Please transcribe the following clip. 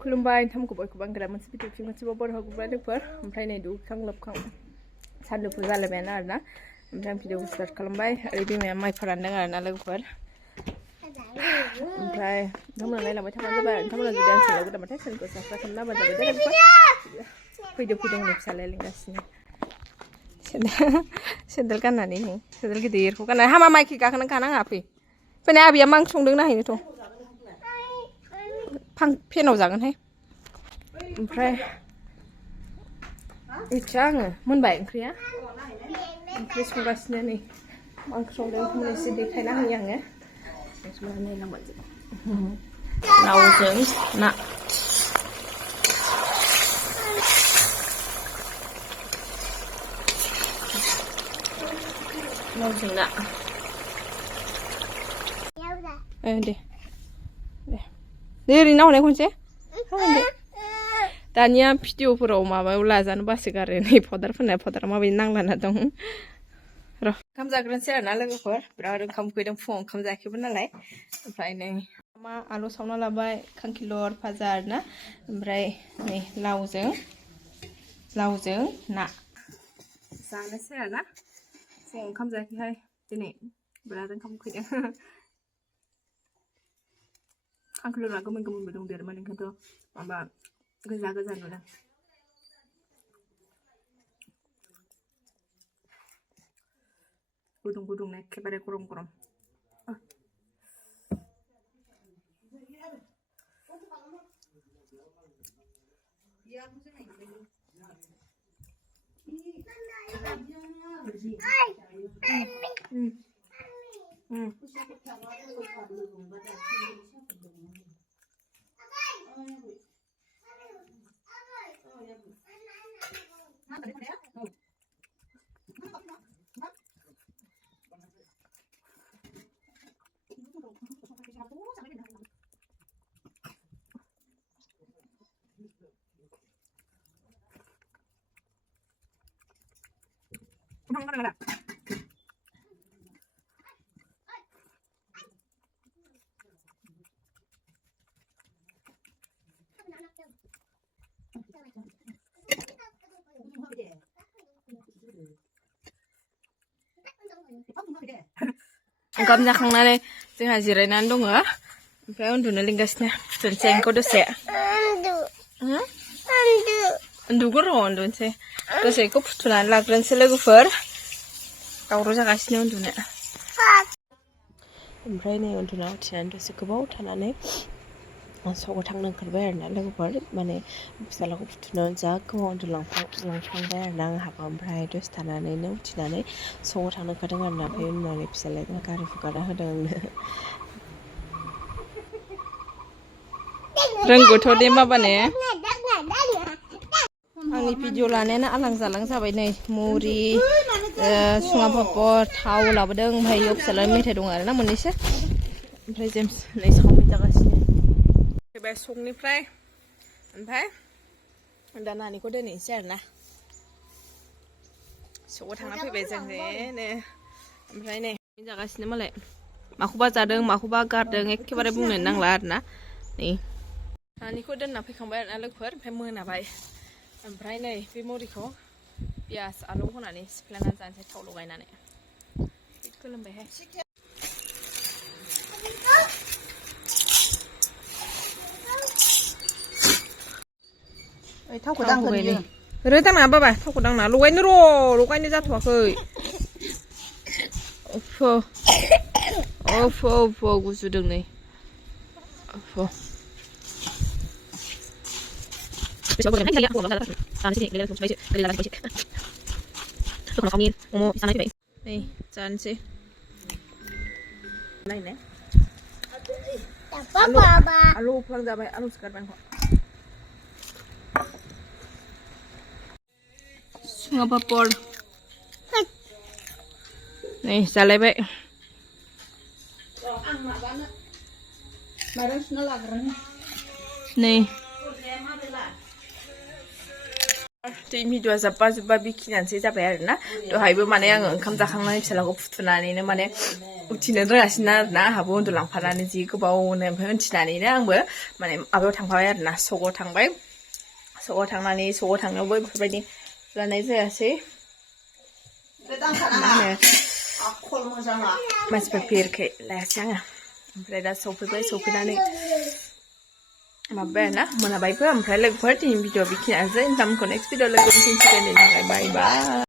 खुलुमबाय नोंथांमोनखौ बयखौबो आं गोदान मोनसे भिडिअ मोनसेबाव बरायहरबाय लोगोफोर ओमफ्राय नै दुगैखां लोबखां सानजौफु जालायबायानो आरोना ओमफ्राय आं भिडिअखौ स्टार्ट खालामबाय ओरै बिमाया माइ फोरानदों आरोना लोगोफोर ओमफ्राय नोंथांमोना नायलांबाय थाबानो जाबाय नोंथांमोना जुदि आं चेनेलाव गोदानबाथाय चेनेलखौ साबस्क्राइब खालामना होबानो जाबाय दे लोगोफोर फैदो होननाय फिसालाया लिंगासिनो सेन्देल गाननानै सेन्देल गिदिरखौ गाननानै हामा माइखि गाखोना गानाङा फैनाय आबैया मा ओंख्रि संदों नायहैनोथ' फेनाव जागोनहाय ओमफ्राय मिथिया आङो मोनबाय ओंख्रिया ओंख्रि संगासिनो नै मा ओंख्रि संदों बेखौनो एसे देखायना होयो आङो नोंसोरबो नायलांबानो लावजों ना लावजों ना दे ओरैनो हनै खनसे दानिया भिडिअफोराव माबायाव लाजानो बासोगारो नै पाउडार फोननाय पाउडारा माबायदि नांलाना दं र' ओंखाम जाग्रोनोसै आरोना लोगोफोर बिराद ओंखाम उखैदों फुङाव ओंखाम जायाखैमोन नालाय ओमफ्राय नै मा आलु सावना लाबाय खांखिलर भाजा आरोना ओमफ्राय नै लावजों ना जानोसै आरोना फुङाव ओंखाम जायाखैहाय दिनै बिराद ओंखाम उखैदों खांखिलरा गोमोन गोमोनबो दंदेरोमोन ओंखायनोथ' माबा गोजा नुदों गुदुं एखेबारे गरम ओंखाम जाखांनानै जोंहा जिरायनानै दङ ओमफ्राय उन्दुनो लिंगासिनो फुथुनोसै ओंखौ दसे उन्दुगोन र' उन्दुनोसै दसे बेखौ फुथुनानै लाग्रोनोसै लोगोफोर दावराव जागासिनो उन्दुनो ओमफ्राय नै उन्दुना उथिनानै दसे गोबाव थानानै स'आव थांनो ओंखारबाय आरोना लोगोफोर माने फिसालाखौ फुथुनानै जा गोबाव उन्दुलांफ्लांबाय आरोना आंहाबो ओमफ्राय दसे थानानैनो उथिनानै स'आव थांनो ओंखारदों आरोना ओमफ्राय उनाव फिसालाया गारि हुगारना होदों आंनो रोंगौथ' दे माबाने आंनि भिडिअ लानायानो आलां जालां जाबाय नै मुरि सुङा पापर थाव लाबोदों ओमफ्राय इयाव फिसालानि मेथाइ दं आरोना मोननैसो ओमफ्राय जेम्स नै सावमिन जागासिनो फैबाय सकनिफ्राय ओमफ्राय दा नानिखौ दोनहैनोसै आरोना सकआव थांना फैबाय जों ओमफ्राय नै जागासिनो मालाय माखौबा जादों माखौबा गारदों एखेबारे बुंनो नांला आरोना नै नानिखौ दोनना फैखांबाय आरोना लोगोफोर ओमफ्राय मोनाबाय ओमफ्राय नै बे मुरिखौ पियास आलु होनानै सिफ्लेना जानोसै थाव लगायनानै गोलोमबायहाय थावखौ दांबाय नै ओरै दांना बाबा थावखौ दांना लगायनो जाथ'वाखै अफ गुजुदों नै नै जानोसै नायनाय आलु फ्लां जाबाय आलु सिखारबाय सुङा पापर नै जालायबाय नै भिडिअआ जोब्बा बेखिनियानोसै जाबाय आरोना दहायबो माने आङो ओंखाम जाखांनानै फिसालाखौ फुथुनानैनो माने उथिनो रोङासिनो आरोना आंहाबो उन्दुलांफानानै जि गोबावनो ओमफ्राय उथिनानैनो आंबो माने माबायाव थांफाबाय आरोना सकआव थांबाय सकआव थांनानै सकआव थांनायावबो बेफोरबायदि लानाय जायासै मा होनो मानसिफोर फैयोखाय लायासै आङो ओमफ्राय दा सफैबाय सफैनानै माबाबाय आरोना मोनाबायबो ओमफ्राय लोगोफोर दिनैनि भिडिअ बेखिनियानोसै नोंथांमोनखौ नेक्स्ट भिडिअ लोगो मोनफिनसिगोन बेनि थाखाय बाय बाय